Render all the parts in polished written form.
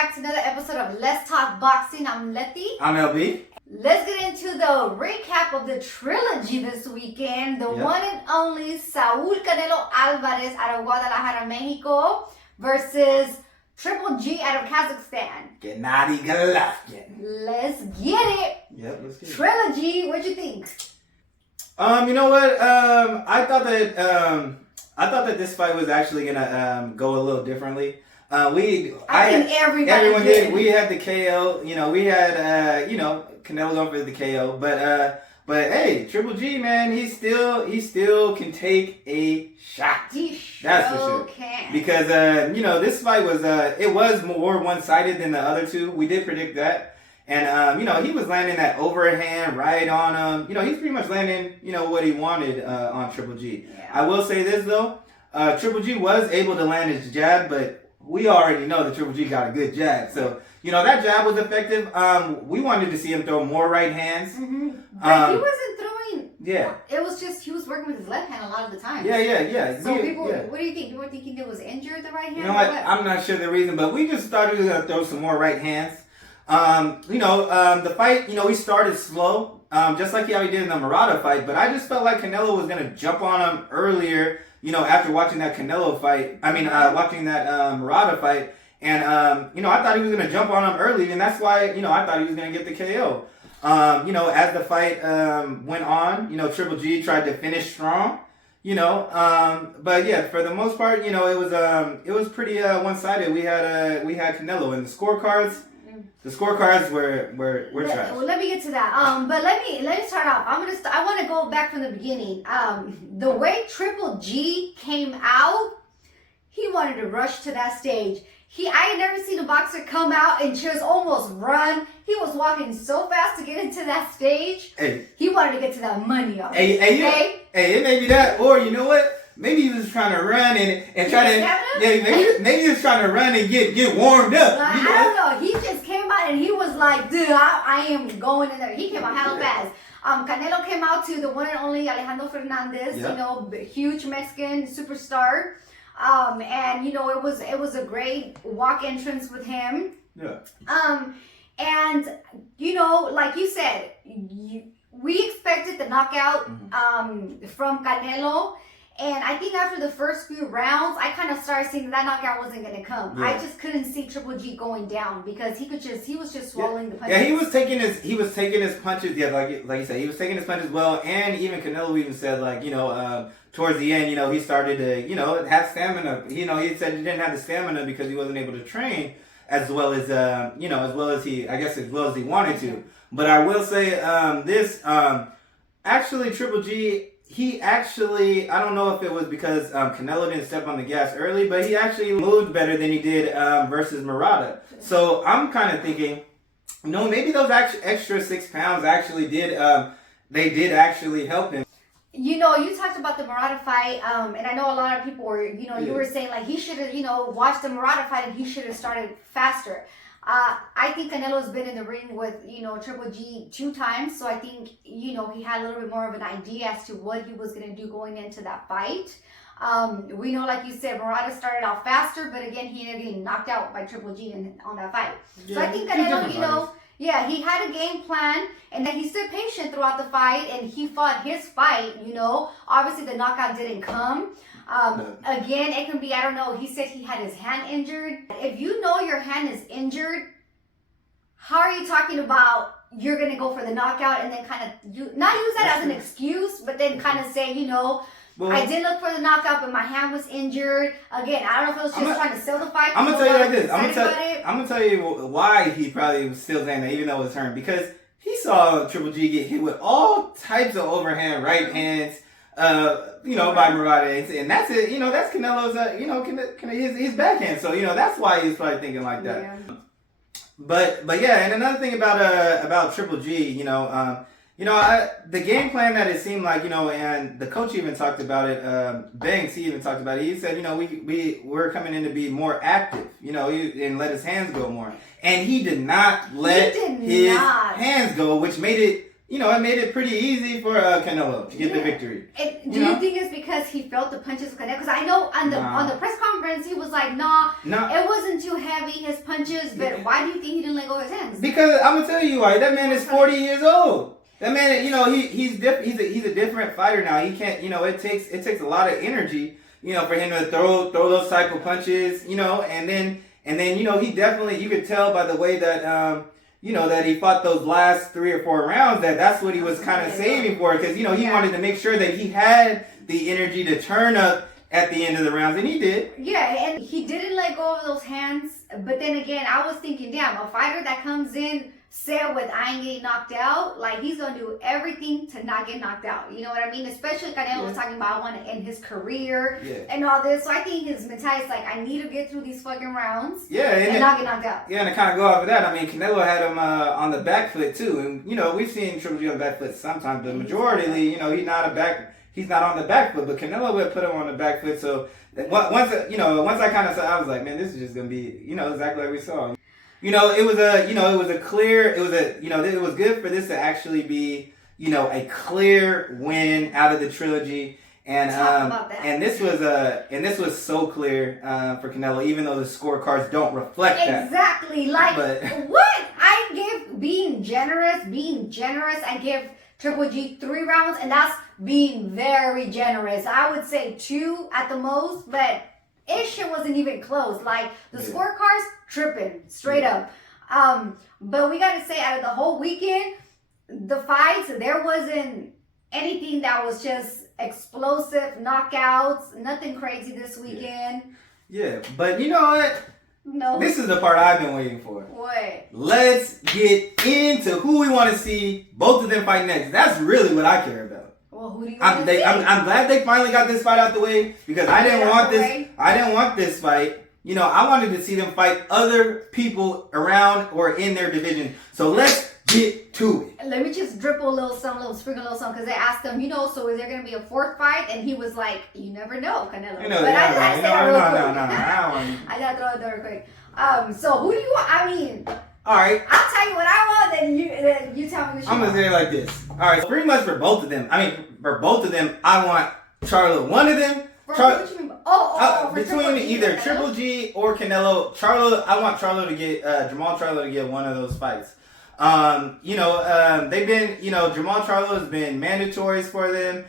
back to another episode of Let's Talk Boxing. I'm Leti. I'm LB. Let's get into the recap of the trilogy this weekend. The one and only Saul Canelo Alvarez out of Guadalajara, Mexico versus Triple G out of Kazakhstan. Gennadiy Golovkin. Let's get it. Yep, let's get it. Trilogy, what'd you think? You know what? I thought that this fight was actually gonna go a little differently. I think everyone did. We had the KO. We had Canelo going for the KO, but hey, Triple G, man, he still can take a shot. That's for sure. Can. Because this fight was it was more one-sided than the other two. We did predict that. And, he was landing that overhand right on him. He's pretty much landing, what he wanted on Triple G. Yeah. I will say this, though. Triple G was able to land his jab, but we already know that Triple G got a good jab. So, that jab was effective. We wanted to see him throw more right hands. Mm-hmm. But he wasn't throwing. Yeah. It was just he was working with his left hand a lot of the time. Yeah. So what do you think? People were thinking it was injured, the right hand? You know what? I'm not sure the reason, but we just started to throw some more right hands. The fight, we started slow, just like how he did in the Murata fight, but I just felt like Canelo was going to jump on him earlier, after watching that Canelo fight, watching that Murata fight, and, I thought he was going to jump on him early, and that's why, I thought he was going to get the KO. As the fight went on, Triple G tried to finish strong, but yeah, for the most part, it was pretty one-sided. We had Canelo, and the scorecards. The scorecards were trash. Well, let me get to that. But let me start off. I want to go back from the beginning. The way Triple G came out, he wanted to rush to that stage. I had never seen a boxer come out and just almost run. He was walking so fast to get into that stage. Hey, he wanted to get to that money. Hey, it may be that, or you know what? Maybe he was trying to run and try to maybe he was trying to run and get warmed up. I don't know. He just came out and he was like, dude, I am going in there. He came out hella fast. Canelo came out to the one and only Alejandro Fernandez, huge Mexican superstar. And it was a great walk entrance with him. Yeah. And like you said, we expected the knockout from Canelo. And I think after the first few rounds, I kind of started seeing that knockout wasn't going to come. Yeah. I just couldn't see Triple G going down because he was just swallowing the punches. Yeah, he was taking his punches. Yeah, like you said, he was taking his punches well. And even Canelo even said towards the end, he started to have stamina. He said he didn't have the stamina because he wasn't able to train as well as he wanted to. But I will say actually Triple G. He actually, I don't know if it was because Canelo didn't step on the gas early, but he actually moved better than he did versus Murata. So I'm kind of thinking, maybe those extra 6 pounds actually did actually help him. You talked about the Murata fight, and I know a lot of people were, you were saying like he should have, watched the Murata fight and he should have started faster. I think Canelo's been in the ring with, Triple G 2 times. So I think, he had a little bit more of an idea as to what he was going to do going into that fight. We know, like you said, Murata started out faster, but again, he ended up getting knocked out by Triple G on that fight. Yeah, so I think Canelo, he had a game plan and then he stood patient throughout the fight and he fought his fight, Obviously, the knockout didn't come. Again, it can be, I don't know, he said he had his hand injured. If you know your hand is injured, how are you talking about you're going to go for the knockout and then kind of, not use that as an excuse, but then kind of say, I did look for the knockout, but my hand was injured. Again, I don't know if it was just trying to sell the fight. I'm going to tell you like this. I'm going to tell you why he probably was still saying that, even though it was turned. Because he saw Triple G get hit with all types of overhand right hands. By Murata, and that's it. That's Canelo's, his backhand. So that's why he's probably thinking like that. Yeah. But yeah, and another thing about Triple G, the game plan that it seemed like, and the coach even talked about it. Banks, he even talked about it. He said, we're coming in to be more active, and let his hands go more, and he did not let his hands go, which made it. it made it pretty easy for Canelo to get the victory. Do you think it's because he felt the punches of Canelo? Because I know on the press conference he was like, no, it wasn't too heavy, his punches. But why do you think he didn't let go of his hands? Because I'm gonna tell you why. That man is 40 years old. That man, he's a different fighter now. He can't, it takes a lot of energy, for him to throw those type of punches, and then he definitely, you could tell by the way that that he fought those last 3 or 4 rounds that's what he was kind of saving for, because he wanted to make sure that he had the energy to turn up at the end of the rounds, and he did. Yeah, and he didn't let go of those hands. But then again, I was thinking, damn, a fighter that comes in said with I ain't getting knocked out, like he's gonna do everything to not get knocked out. You know what I mean? Especially Canelo was talking about I want to end his career and all this. So I think his mentality is like, I need to get through these fucking rounds and not get knocked out. Yeah, and to kind of go off of that, I mean, Canelo had him on the back foot too, and we've seen Trilogy on the back foot sometimes, but majority, he's not on the back foot, but Canelo would put him on the back foot. So once I kind of saw, I was like, man, this is just gonna be, exactly like we saw. It was good for this to actually be, a clear win out of the trilogy. And and this was so clear for Canelo, even though the scorecards don't reflect that. Exactly. What? I give being generous. I give Triple G 3 rounds, and that's being very generous. I would say 2 at the most, but shit wasn't even close. Like the scorecards tripping straight up. But we gotta say, out of the whole weekend, the fights, there wasn't anything that was just explosive knockouts, nothing crazy this weekend. Yeah, but you know what? No. This is the part I've been waiting for. What? Let's get into who we want to see both of them fight next. That's really what I care about. Well, who do you want to see? I'm glad they finally got this fight out the way, because I didn't want this fight. I wanted to see them fight other people around or in their division. So let's get to it. Let me just dribble a little sprinkle a little something, because they asked him, so is there going to be a 4th fight? And he was like, you never know, Canelo. I got to throw it there quick. So who do you want? I mean, all right. I'll tell you what I want, then you tell me what you want. I'm going to say it like this. All right, pretty much for both of them. For both of them, I want Charlo. One of them. Between either Triple G or Canelo, I want Charlo to get Jamal Charlo to get one of those fights. They've been, Jamal Charlo has been mandatories for them.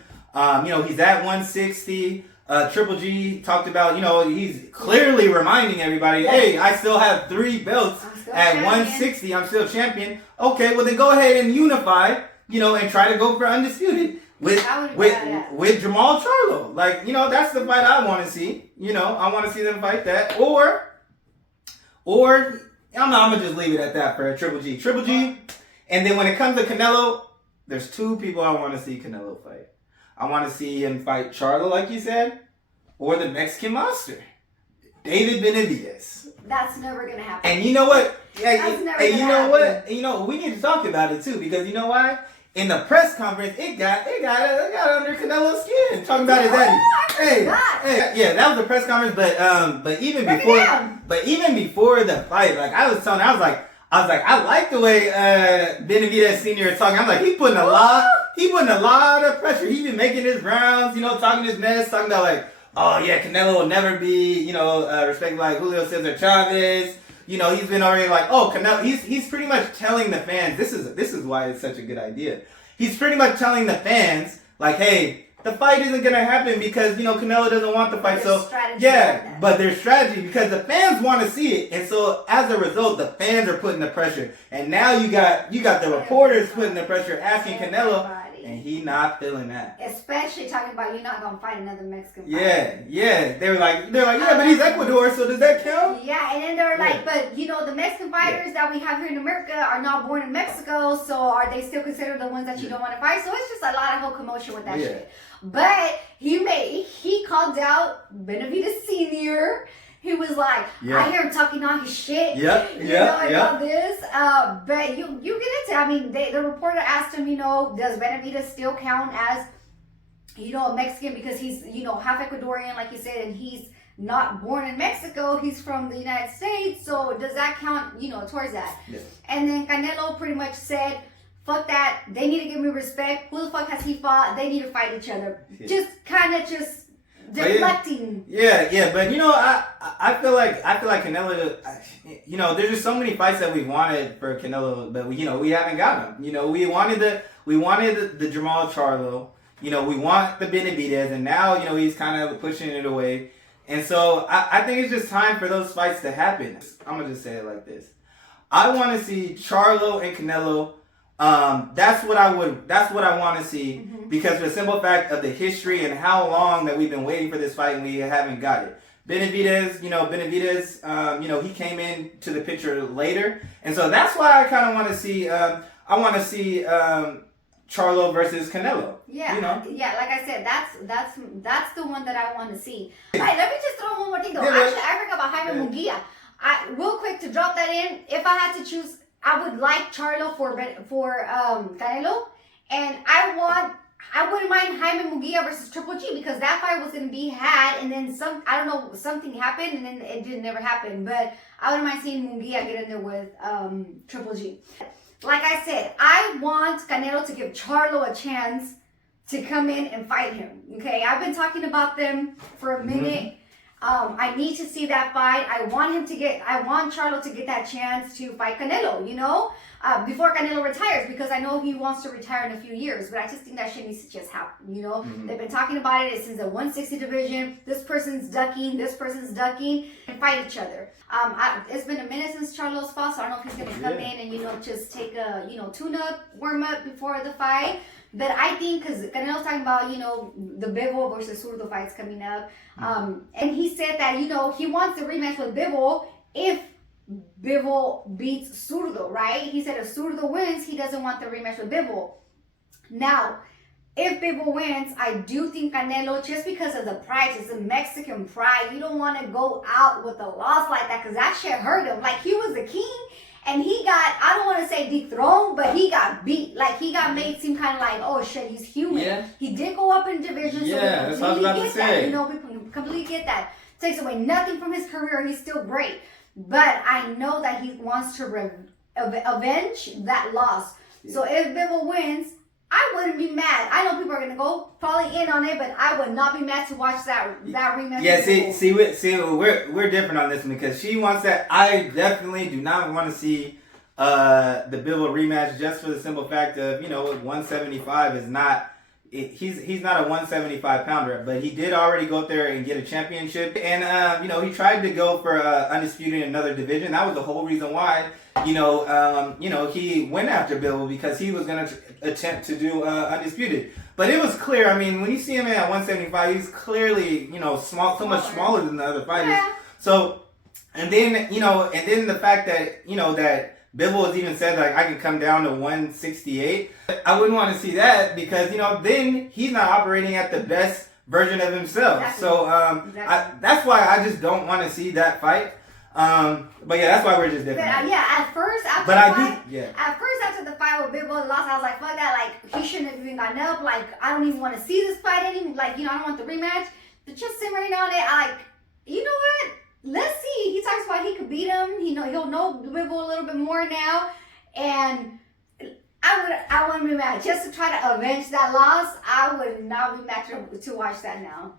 He's at 160. Triple G talked about, he's clearly reminding everybody, hey, I still have 3 belts at 160. I'm still champion. Okay, well then go ahead and unify, and try to go for Undisputed with Jamal Charlo. That's the fight I want to see. I want to see them fight that. Or I'm gonna just leave it at that for Triple G. And then when it comes to Canelo, there's 2 people I want to see Canelo fight. I want to see him fight Charlo, like you said, or the Mexican monster, David Benavidez. That's never gonna happen. And you know what? What? We need to talk about it too, because you know why? In the press conference, it got under Canelo's skin, talking about his daddy. Yeah, that was the press conference. But even before the fight, I was like, I like the way Benavidez Senior is talking. I'm like, he putting a lot of pressure. He been making his rounds, talking his mess, talking about oh yeah, Canelo will never be, respected like Julio Cesar Chavez. He's been already Canelo. He's pretty much telling the fans. This is why it's such a good idea. He's pretty much telling the fans hey, the fight isn't gonna happen because Canelo doesn't want the fight. So yeah, but there's strategy because the fans want to see it, and so as a result, the fans are putting the pressure. And now you got the reporters putting the pressure, asking Canelo. And he not feeling that. Especially talking about you're not gonna fight another Mexican fighter. Yeah. They're like, yeah, but he's Ecuador, so does that count? Yeah, and then they're like, but the Mexican fighters that we have here in America are not born in Mexico, so are they still considered the ones that you don't want to fight? So it's just a lot of whole commotion with that shit. But he called out Benavidez Senior. He was like, I hear him talking all his shit. All this. But you get into it. I mean, the reporter asked him, does Benavidez still count as, a Mexican because he's, half Ecuadorian, like you said, and he's not born in Mexico. He's from the United States. So does that count, towards that? Yeah. And then Canelo pretty much said, fuck that. They need to give me respect. Who the fuck has he fought? They need to fight each other. Just kind of deflecting. Yeah, but I feel like Canelo. There's just so many fights that we wanted for Canelo, but we haven't got them. We wanted the Jamal Charlo. We want the Benavidez, and now he's kind of pushing it away. And so I think it's just time for those fights to happen. I'm gonna just say it like this: I want to see Charlo and Canelo. That's what I want to see, because for the simple fact of the history and how long that we've been waiting for this fight and we haven't got it. Benavidez, he came into the picture later, and so that's why I kind of want to see. I want to see Charlo versus Canelo. Yeah, yeah. Like I said, that's the one that I want to see. All right, let me just throw one more thing though. Actually, I forgot about Jaime Munguia. Real quick to drop that in. If I had to choose, I would like Charlo for Canelo, and I wouldn't mind Jaime Munguia versus Triple G, because that fight was going to be had, and then something happened, and then it didn't never happen. But I wouldn't mind seeing Munguia get in there with Triple G. Like I said, I want Canelo to give Charlo a chance to come in and fight him. Okay, I've been talking about them for a minute. I need to see that fight. I want Charlo to get that chance to fight Canelo, before Canelo retires, because I know he wants to retire in a few years, but I just think that shit needs to just happen, They've been talking about it since the 160 division. This person's ducking, and fight each other. It's been a minute since Charlo's fought, so I don't know if he's going to come in and, just take a, tune-up, warm-up before the fight. But I think, because Canelo's talking about, the Bivol versus Zurdo fights coming up. And he said that, he wants the rematch with Bivol if Bivol beats Zurdo, right? He said if Zurdo wins, he doesn't want the rematch with Bivol. Now, if Bivol wins, I do think Canelo, just because of the pride, it's the Mexican pride, you don't want to go out with a loss like that, because that shit hurt him. Like, he was the king. And he got, I don't want to say dethroned, but he got beat. Like, he got made seem kind of like, oh shit, he's human. Yeah. He did go up in division, so we completely get that. We completely get that. Takes away nothing from his career. He's still great. But I know that he wants to avenge that loss. Yeah. So if Bivol wins, I wouldn't be mad. I know people are gonna go probably in on it, but I would not be mad to watch that rematch. Yeah, see, we're different on this one, because she wants that. I definitely do not want to see the Bivol rematch, just for the simple fact of 175 is not. He's not a 175 pounder, but he did already go up there and get a championship, and he tried to go for Undisputed in another division. That was the whole reason why he went after Bivol, because he was going to attempt to do Undisputed. But it was clear. I mean, when you see him at 175, he's clearly small, so much smaller than the other fighters. Yeah. So, and then the fact that that Bivol has even said, like, I can come down to 168. I wouldn't want to see that, because, then he's not operating at the best version of himself. Exactly. So that's why I just don't want to see that fight. But yeah, that's why we're just different. But, at first after the fight with Bivol lost, I was like, fuck that. Like, he shouldn't have even gotten up. Like, I don't even want to see this fight anymore. Like, I don't want the rematch. But just simmering on it, you know what? Let's see. He talks about he could beat him. He'll know Bivol a little bit more now, and I wouldn't be mad just to try to avenge that loss. I would not be mad to watch that now.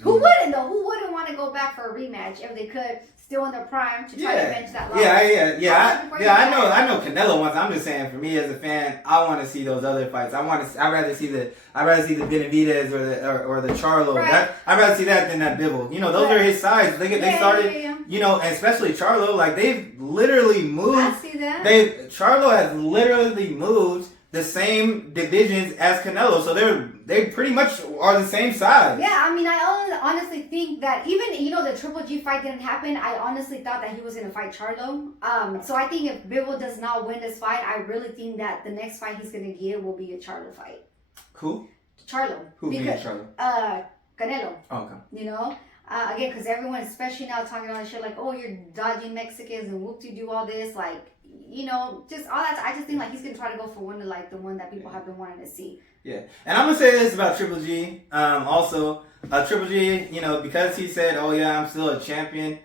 Who wouldn't though? Who wouldn't want to go back for a rematch if they could, still in their prime, to try to avenge that loss? I know Canelo wants. I'm just saying, for me as a fan, I want to see those other fights. I'd rather see the Benavidez or the Charlo. Right. I'd rather see that than that Bivol. Those are his sides. They started. And especially Charlo. Like, they've literally moved. I see that. Charlo has literally moved the same divisions as Canelo, so they pretty much are the same size. Yeah, I mean, I honestly think that even the Triple G fight didn't happen. I honestly thought that he was gonna fight Charlo. So I think if Bivol does not win this fight, I really think that the next fight he's gonna get will be a Charlo fight. Who? Charlo. Who beat Charlo? Canelo. Oh, okay. Again, because everyone, especially now, talking all this shit like, oh, you're dodging Mexicans and whoop-de-do all this, like, just all that. I just think like he's gonna try to go for one, the one that people have been wanting to see. Yeah, and I'm gonna say this about Triple G. Also, Triple G, because he said, "Oh yeah, I'm still a champion."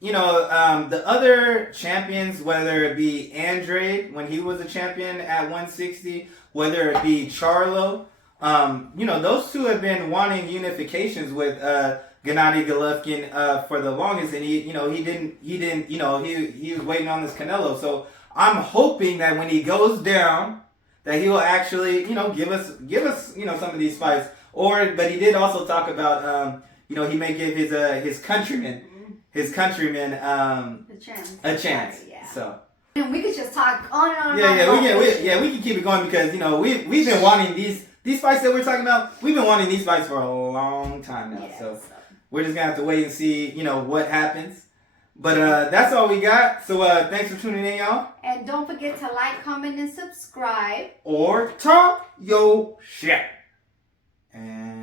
The other champions, whether it be Andre when he was a champion at 160, whether it be Charlo, those two have been wanting unifications with Gennadiy Golovkin for the longest, and he was waiting on this Canelo. So I'm hoping that when he goes down, that he will actually, give us, some of these fights. But he did also talk about, he may give his countrymen a chance. Yeah. So. And we could just talk on and on. We can keep it going because we've been wanting these fights that we're talking about. We've been wanting these fights for a long time now. Yeah, so we're just gonna have to wait and see, what happens. But that's all we got. So thanks for tuning in, y'all. And don't forget to like, comment, and subscribe. Or talk your shit. And